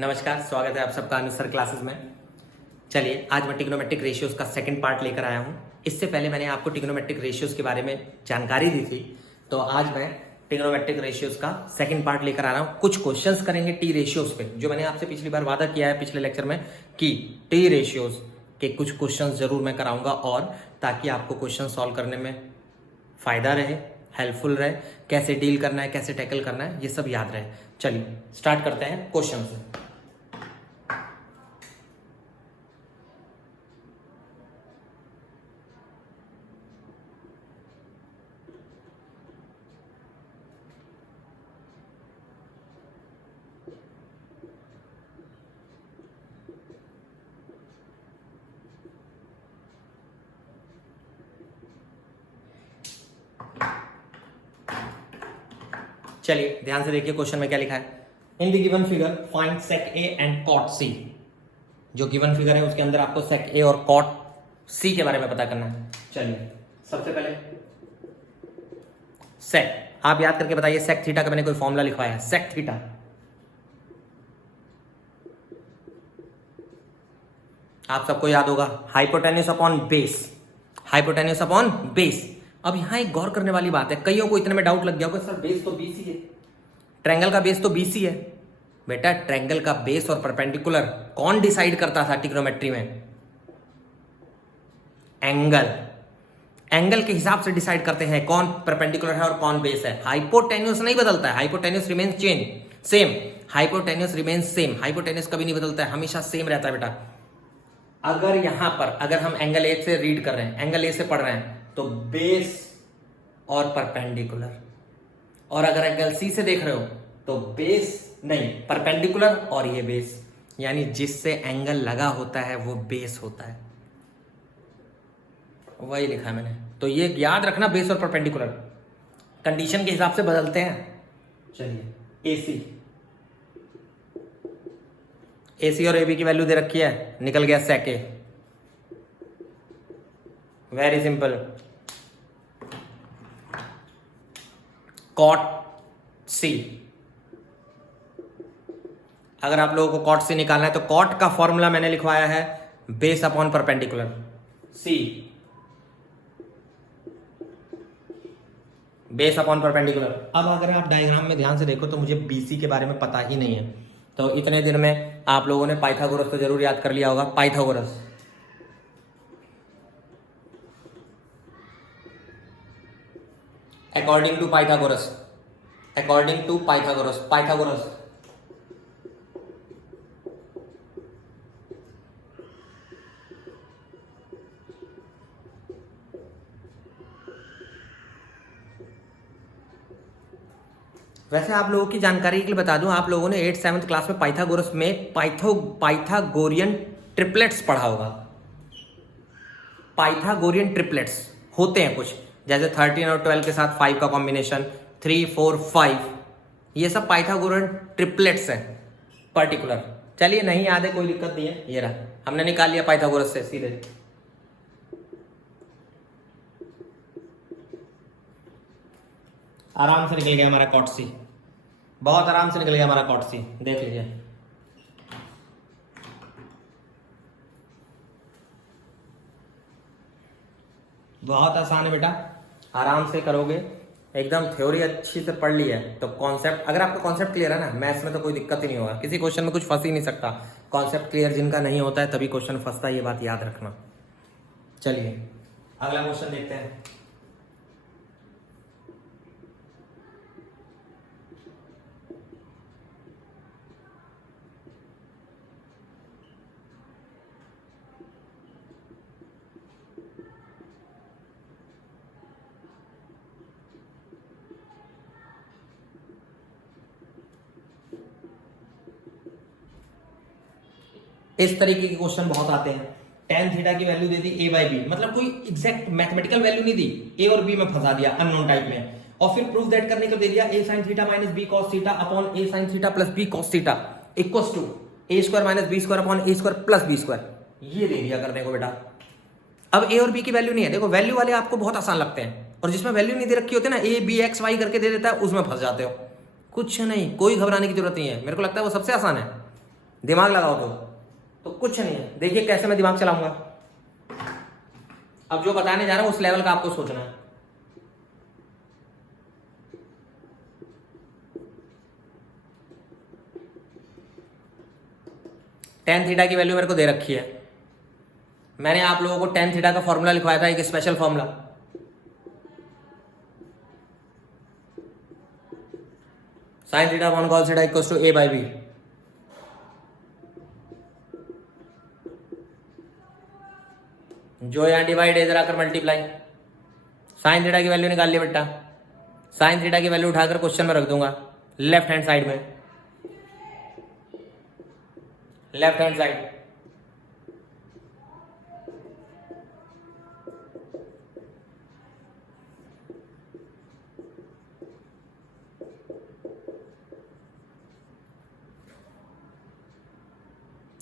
नमस्कार, स्वागत है आप सबका अनुसर क्लासेस में। चलिए, आज मैं ट्रिग्नोमेट्रिक रेशियोज का सेकंड पार्ट लेकर आया हूँ। इससे पहले मैंने आपको ट्रिग्नोमेट्रिक रेशियोज के बारे में जानकारी दी थी, तो आज मैं ट्रिग्नोमेट्रिक रेशियोज का सेकंड पार्ट लेकर आ रहा हूँ। कुछ क्वेश्चंस करेंगे टी रेशियोज पे, जो मैंने आपसे पिछली बार वादा किया है पिछले लेक्चर में कि टी रेशियोज के कुछ क्वेश्चंस जरूर मैं कराऊंगा, और ताकि आपको क्वेश्चन सॉल्व करने में फ़ायदा रहे, हेल्पफुल रहे, कैसे डील करना है, कैसे टैकल करना है, ये सब याद रहे। चलिए स्टार्ट करते हैं क्वेश्चन से। चलिए ध्यान से देखिए क्वेश्चन में क्या लिखा है। In the given figure find sec A and cot C. जो गिवन फिगर है उसके अंदर आपको सेक ए और कॉट सी के बारे में पता करना है। चलिए सबसे पहले सेक, आप याद करके बताइए सेक थीटा का मैंने कोई फॉर्मूला लिखवाया है। सेक थीटा आप सबको याद होगा, hypotenuse upon base, hypotenuse upon base. अब यहां एक गौर करने वाली बात है, कईयों को इतने में डाउट लग गया होगा सर बेस तो बीसी है, ट्रायंगल का बेस तो बीसी है। बेटा ट्रायंगल का बेस और परपेंडिकुलर कौन डिसाइड करता था ट्रिग्नोमेट्री में? एंगल, एंगल के हिसाब से डिसाइड करते हैं कौन परपेंडिकुलर है और कौन बेस है। हाइपोटेन्यूस नहीं बदलता है, hypotenuse remains same, hypotenuse remains same, hypotenuse कभी नहीं बदलता है, हमेशा सेम रहता है बेटा। अगर यहां पर अगर हम एंगल ए से रीड कर रहे हैं, एंगल ए से पढ़ रहे हैं, तो बेस और परपेंडिकुलर, और अगर एंगल सी से देख रहे हो तो बेस नहीं परपेंडिकुलर और ये बेस, यानी जिससे एंगल लगा होता है वो बेस होता है। वही लिखा है मैंने, तो ये याद रखना, बेस और परपेंडिकुलर कंडीशन के हिसाब से बदलते हैं। चलिए एसी और एबी की वैल्यू दे रखी है, निकल गया sec a. Very simple, cot c. अगर आप लोगों को कॉट सी निकालना है तो कॉट का फॉर्मूला मैंने लिखवाया है बेस अपॉन परपेंडिकुलर, सी बेस अपॉन परपेंडिकुलर। अब अगर आप डायग्राम में ध्यान से देखो तो मुझे बीसी के बारे में पता ही नहीं है, तो इतने दिन में आप लोगों ने पाइथागोरस तो जरूर याद कर लिया होगा। Pythagoras, according to Pythagoras, according to Pythagoras, Pythagoras वैसे आप लोगों की जानकारी के लिए बता दूं, आप लोगों ने 8th 7th क्लास में पाइथागोरस में पाइथागोरियन ट्रिपलेट्स पढ़ा होगा। पाइथागोरियन ट्रिपलेट्स होते हैं कुछ, जैसे 13 और 12 के साथ 5 का कॉम्बिनेशन, 3 4 5, ये सब पाइथागोरियन ट्रिपलेट्स हैं पर्टिकुलर। चलिए नहीं याद है कोई दिक्कत नहीं है, ये रहा, हमने निकाल लिया पाइथागोरस से सीधे। आराम से निकल गया हमारा कॉट सी, बहुत आराम से निकल गया हमारा कॉट सी, देख लीजिए। बहुत आसान है बेटा, आराम से करोगे, एकदम थ्योरी अच्छी से पढ़ ली है तो कॉन्सेप्ट, अगर आपका कॉन्सेप्ट क्लियर है ना, मैथ्स में तो कोई दिक्कत ही नहीं होगा, किसी क्वेश्चन में कुछ फंस ही नहीं सकता। कॉन्सेप्ट क्लियर जिनका नहीं होता है तभी क्वेश्चन फंसता है, ये बात याद रखना। चलिए अगला क्वेश्चन देखते हैं। इस तरीके के क्वेश्चन बहुत आते हैं। tan थीटा की वैल्यू दे दी a बाई बी, मतलब कोई एग्जैक्ट मैथमेटिकल वैल्यू नहीं दी, a और b में फंसा दिया अननोन टाइप में, और फिर प्रूफ दैट करने को दे दिया a sin theta minus b cos theta upon a sin theta plus b cos theta equals to a square minus b square upon a square plus b square, ये दे दिया करने को बेटा। अब a और b की वैल्यू नहीं है, देखो वैल्यू वाले आपको बहुत आसान लगते हैं, और जिसमें वैल्यू नहीं दे रखी होती ना, a b x y करके दे देता है, उसमें फंस जाते हो। कुछ नहीं, कोई घबराने की जरूरत नहीं है, मेरे को लगता है वो सबसे आसान है। दिमाग लगाओ तो कुछ नहीं है। देखिए कैसे मैं दिमाग चलाऊंगा। अब जो बताने जा रहा हूं उस लेवल का आपको सोचना है। टेन थीटा की वैल्यू मेरे को दे रखी है। मैंने आप लोगों को टेन थीटा का फॉर्मूला लिखवाया था, एक special formula. Sine theta upon cos theta equals to A by B. जो यहां डिवाइड इधर आकर मल्टीप्लाई। साइन थीटा की वैल्यू निकाल लिया बेटा। साइन थीटा की वैल्यू उठाकर क्वेश्चन में रख दूंगा लेफ्ट हैंड साइड में। लेफ्ट हैंड साइड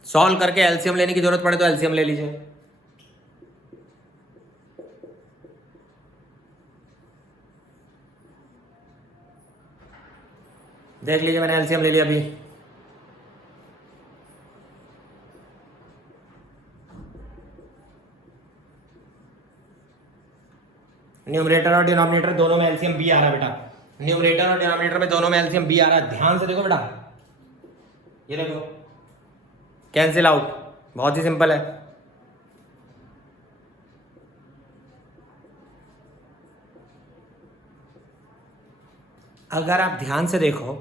सॉल्व करके एलसीएम लेने की जरूरत पड़े तो एलसीएम ले लीजिए। देख लीजिए मैंने एलसीएम ले लिया अभी। न्यूमरेटर और डिनोमिनेटर दोनों में एलसीएम बी आ रहा है बेटा। न्यूमरेटर और डिनोमिनेटर में दोनों में एलसीएम बी आ रहा है। ध्यान से देखो बेटा, ये देखो कैंसिल आउट। बहुत ही सिंपल है। अगर आप ध्यान से देखो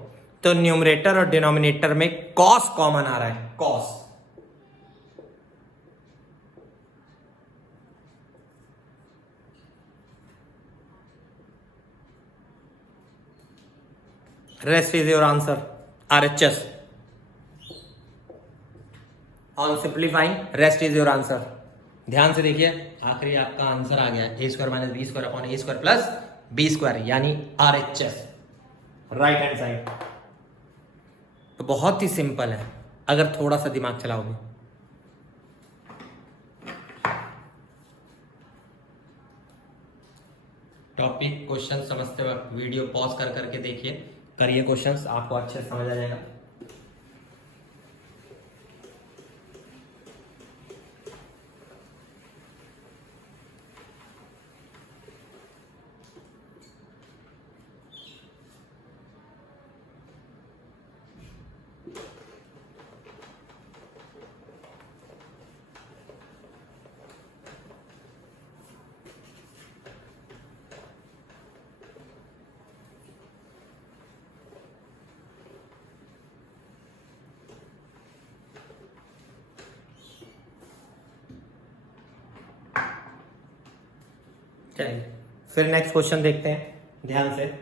तो न्यूमरेटर और डिनोमिनेटर में कॉस कॉमन आ रहा है। Cause rest is your answer RHS on simplifying. Rest is your answer. ध्यान से देखिए आखिरी आपका आंसर आ गया a square minus b square upon a square plus b square यानी RHS राइट हैंड साइड। तो बहुत ही सिंपल है अगर थोड़ा सा दिमाग चलाओगे। टॉपिक क्वेश्चन समझते वक्त वीडियो पॉज कर करके देखिए, करिए क्वेश्चंस, आपको अच्छे से समझ आ जाएगा। चलिए फिर नेक्स्ट क्वेश्चन देखते हैं ध्यान से।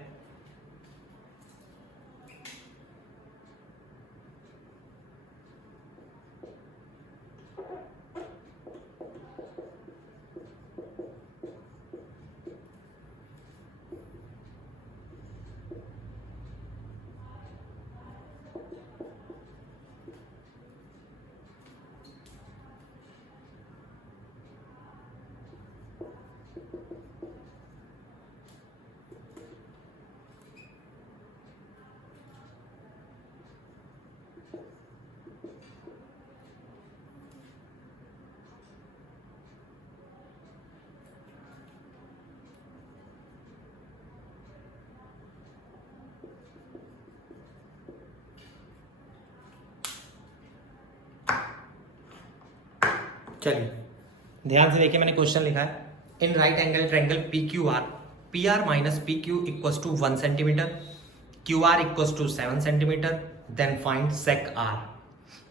चलिए ध्यान से देखिए मैंने क्वेश्चन लिखा है in right angle triangle PQR PR minus PQ equals to 1 centimetre, QR equals to 7 centimetre, then find sec R।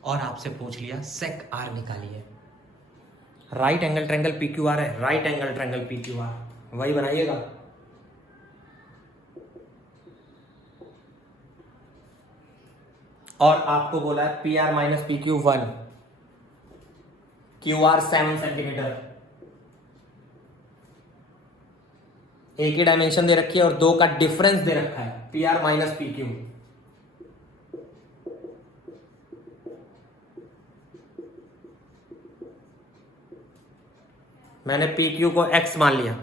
और आपसे पूछ लिया सेक R निकालिए। राइट एंगल ट्रायंगल PQR है, राइट एंगल ट्रायंगल PQR वही बनाइएगा। और आपको बोला है PR minus PQ 1, QR 7 centimetre. एक ही डायमेंशन दे रखी है और दो का डिफरेंस दे रखा है PR माइनस PQ। मैंने PQ को x मान लिया,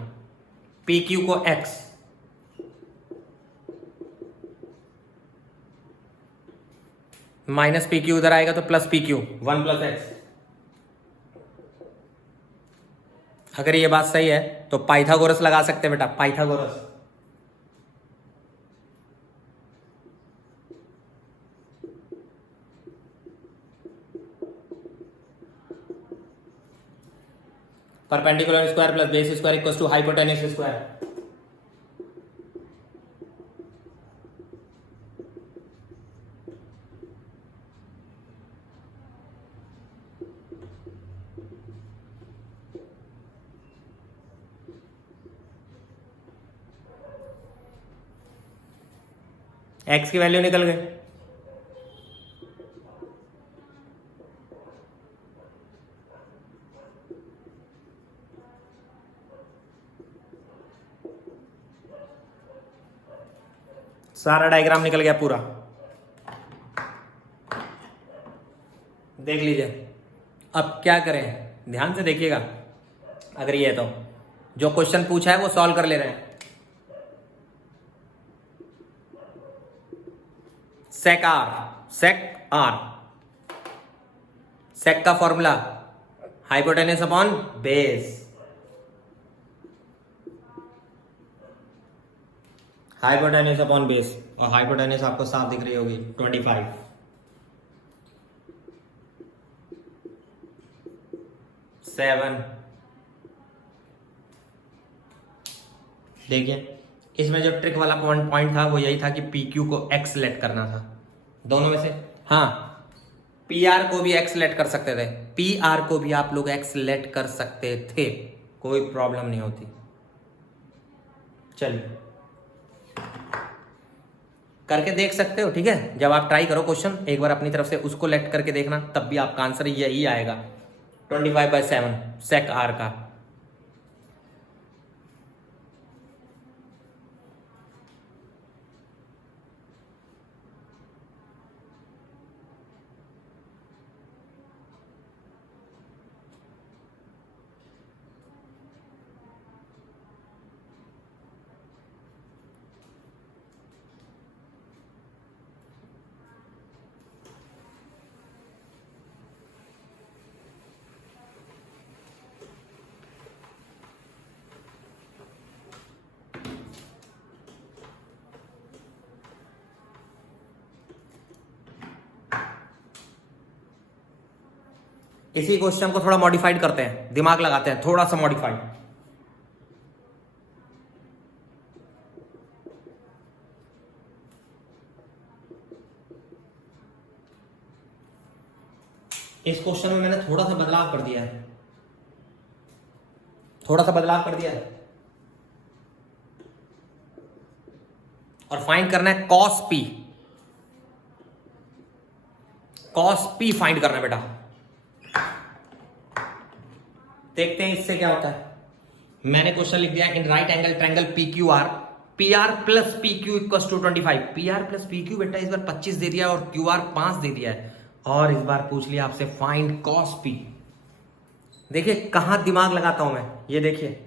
PQ को x। माइनस पी क्यू उधर आएगा तो plus P Q, 1 plus x. अगर ये बात सही है तो पाइथागोरस लगा सकते हैं बेटा, Pythagoras. Perpendicular square plus base square equals to hypotenuse square. X की वैल्यू निकल गई। सारा डायग्राम निकल गया पूरा, देख लीजिए। अब क्या करें, ध्यान से देखिएगा। अगर ये है तो जो क्वेश्चन पूछा है वो सॉल्व कर ले रहे हैं। सेक आर, सेक का formula hypotenuse upon base. Hypotenuse upon base, और हाइपोटेन्यूस आपको साफ दिख रही होगी 25। देखिए इसमें जो ट्रिक वाला पॉइंट था वो यही था कि पी क्यू को एक्स लेट करना था दोनों में से। हाँ, पी आर को भी एक्स लेट कर सकते थे, पी आर को भी आप लोग एक्स लेट कर सकते थे, कोई प्रॉब्लम नहीं होती। चलिए करके देख सकते हो, ठीक है। जब आप ट्राई करो क्वेश्चन एक बार अपनी तरफ से उसको लेट करके देखना, तब भी आपका आंसर यही आएगा 25/7 सेक आर का। इसी क्वेश्चन को थोड़ा मॉडिफाइड करते हैं, दिमाग लगाते हैं थोड़ा सा मॉडिफाइड। इस क्वेश्चन में मैंने थोड़ा सा बदलाव कर दिया है, और फाइंड करना है cos P. Cos P find करना है बेटा। देखते हैं इससे क्या होता है। मैंने क्वेश्चन लिख दिया in right angle triangle P Q R, P R plus P Q equal to 25। P R plus P Q बेटा इस बार 25 दे दिया और क्यू आर 5 दे दिया है, और इस बार पूछ लिया आपसे फाइंड कॉस पी। देखिए कहां दिमाग लगाता हूं मैं, ये देखिए।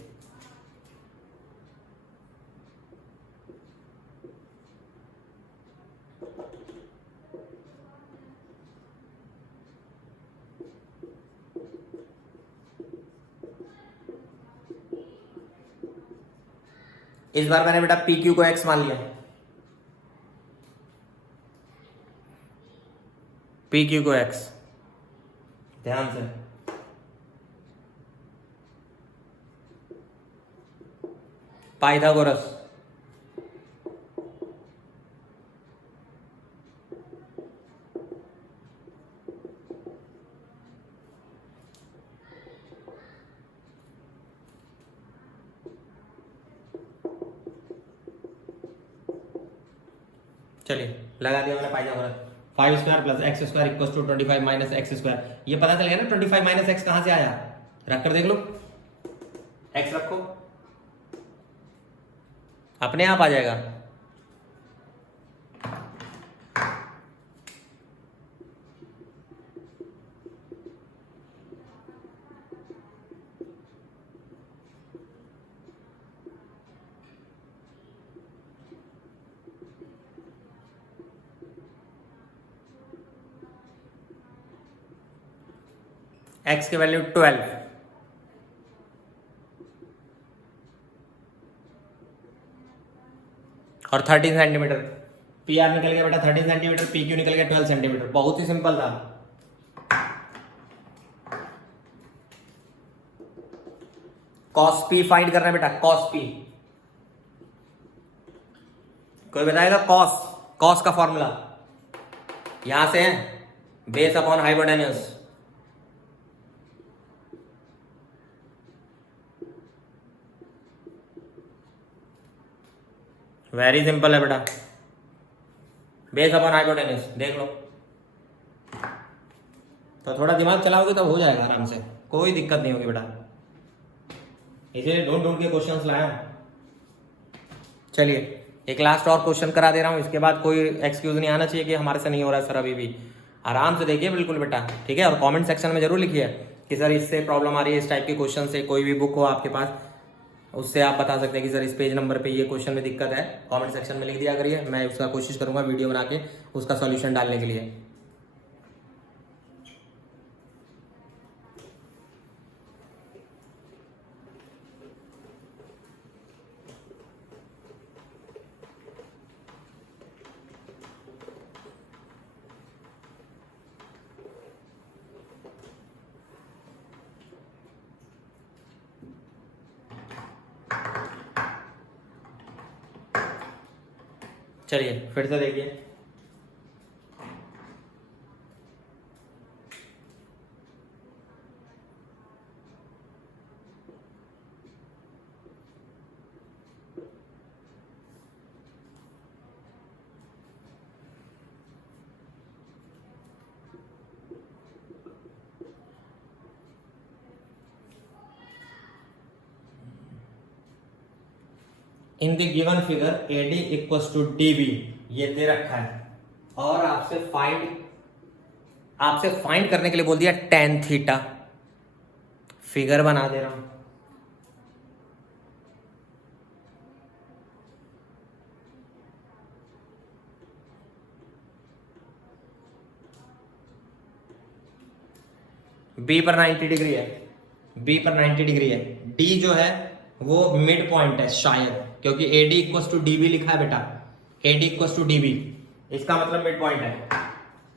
इस बार मैंने बेटा पी क्यू को एक्स मान लिया, पी क्यू को एक्स, ध्यान से। पाइथागोरस, चलिए लगा दिया मैंने Pythagoras. 5 square plus X square equal to 25 minus X square. ये पता चल गया ना 25 माइनस एक्स कहां से आया, रख कर देख लो। एक्स रखो, अपने आप आ जाएगा। x की वैल्यू 12 और 13 सेंटीमीटर। पी आर निकल गया बेटा 13 सेंटीमीटर, पी क्यू निकल गया 12 सेंटीमीटर। बहुत ही सिंपल था। कॉस पी फाइंड करना है बेटा, कॉस पी। कोई बताएगा कॉस? कॉस का फॉर्मूला यहां से है, base upon hypotenuse. Very simple है बेटा, बेस अपॉन हाइपोटेन्यूज। देख लो, तो थोड़ा दिमाग चलाओगे तो हो जाएगा आराम से, कोई दिक्कत नहीं होगी बेटा। इसीलिए ढूंढ ढूंढ के क्वेश्चंस लाया हूं। चलिए एक लास्ट और क्वेश्चन करा दे रहा हूं, इसके बाद कोई एक्सक्यूज नहीं आना चाहिए कि हमारे से नहीं हो रहा है सर अभी भी। आराम से देखिए बिल्कुल बेटा, ठीक है। और कमेंट सेक्शन में जरूर लिखिए कि सर इससे प्रॉब्लम आ रही है, इस टाइप के क्वेश्चन से। कोई भी बुक हो आपके पास, उससे आप बता सकते हैं कि सर इस पेज नंबर पे ये क्वेश्चन में दिक्कत है। कमेंट सेक्शन में लिख दिया करिए, मैं उसका कोशिश करूंगा वीडियो बना के उसका सॉल्यूशन डालने के लिए। चलिए फिर से देखिए, in the given figure AD equals to DB ये दे रखा है, और आपसे फाइंड करने के लिए बोल दिया tan थीटा। फिगर बना दे रहा हूं, B पर 90 डिग्री है, B पर 90 डिग्री है। D जो है वो मिड पॉइंट है शायद, क्योंकि AD इक्वल्स टू DB लिखा है बेटा। AD इक्वल्स टू DB, इसका मतलब मिड पॉइंट है,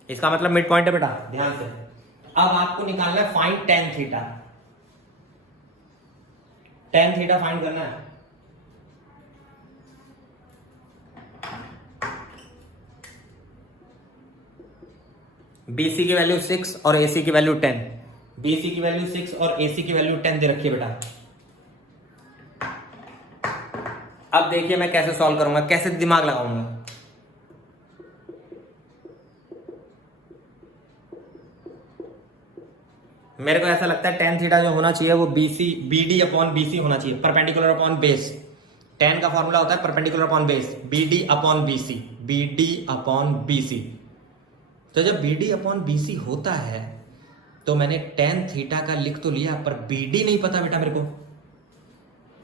इसका मतलब मिड पॉइंट है बेटा, ध्यान से। अब आपको निकालना है find tan theta. tan theta find करना है। BC की वैल्यू 6 और AC की वैल्यू 10। BC की वैल्यू 6 और AC की वैल्यू 10 दे रखी है बेटा। अब देखिए मैं कैसे सॉल्व करूंगा, कैसे दिमाग लगाऊंगा। मेरे को ऐसा लगता है tan थीटा जो होना चाहिए वो BD अपॉन BC होना चाहिए, परपेंडिकुलर अपॉन बेस। tan का फॉर्मूला होता है perpendicular upon base, BD upon BC, BD upon BC। तो जब BD अपॉन BC होता है तो मैंने tan थीटा का लिख तो लिया, पर BD नहीं पता बेटा मेरे को,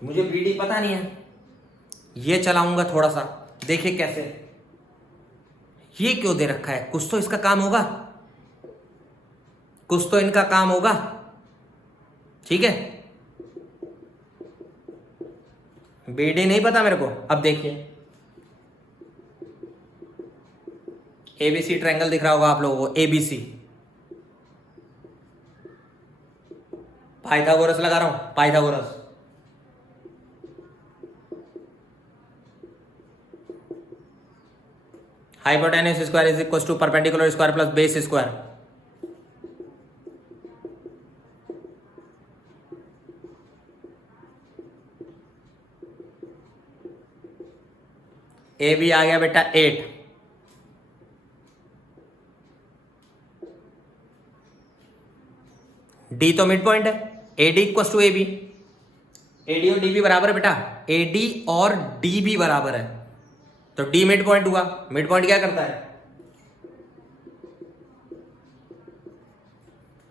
मुझे BD पता नहीं है। ये चलाऊंगा थोड़ा सा, देखिए कैसे। ये क्यों दे रखा है, कुछ तो इसका काम होगा, कुछ तो इनका काम होगा, ठीक है। BD नहीं पता मेरे को। अब देखिए ABC ट्रायंगल दिख रहा होगा आप लोगों को, ABC। पाइथागोरस लगा रहा हूं, Pythagoras. Hypotenuse square is equal to perpendicular square plus base square. A भी आ गया बेटा 8। डी तो मिड पॉइंट है, AD equal to AB। AD और DB बराबर है बेटा, AD और DB बराबर है, तो D मिड पॉइंट हुआ। मिड पॉइंट क्या करता है,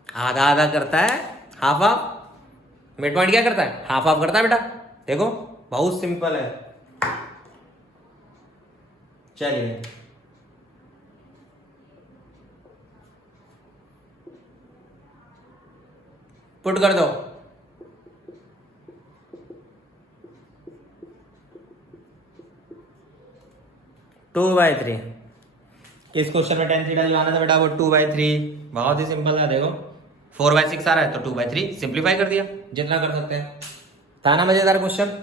आधा आधा करता है, हाफ हाफ। मिड पॉइंट क्या करता है, हाफ हाफ करता है बेटा। देखो बहुत सिंपल है। चलिए पुट कर दो। टू बाई थ्री, किस क्वेश्चन में टेन थीटा जो आना था बेटा वो 2/3, बहुत ही सिंपल है। देखो 4/6 आ रहा है तो 2/3 सिंप्लीफाई कर दिया, जितना कर सकते हैं। था ना मजेदार क्वेश्चन?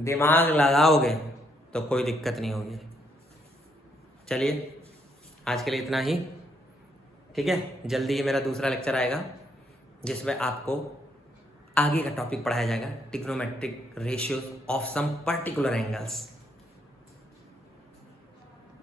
दिमाग लगाओगे तो कोई दिक्कत नहीं होगी। चलिए आज के लिए इतना ही, ठीक है। जल्दी ही मेरा दूसरा लेक्चर आएगा जिसमें आपको आगे का टॉपिक पढ़ाया जाएगा, trigonometric ratios of some particular angles.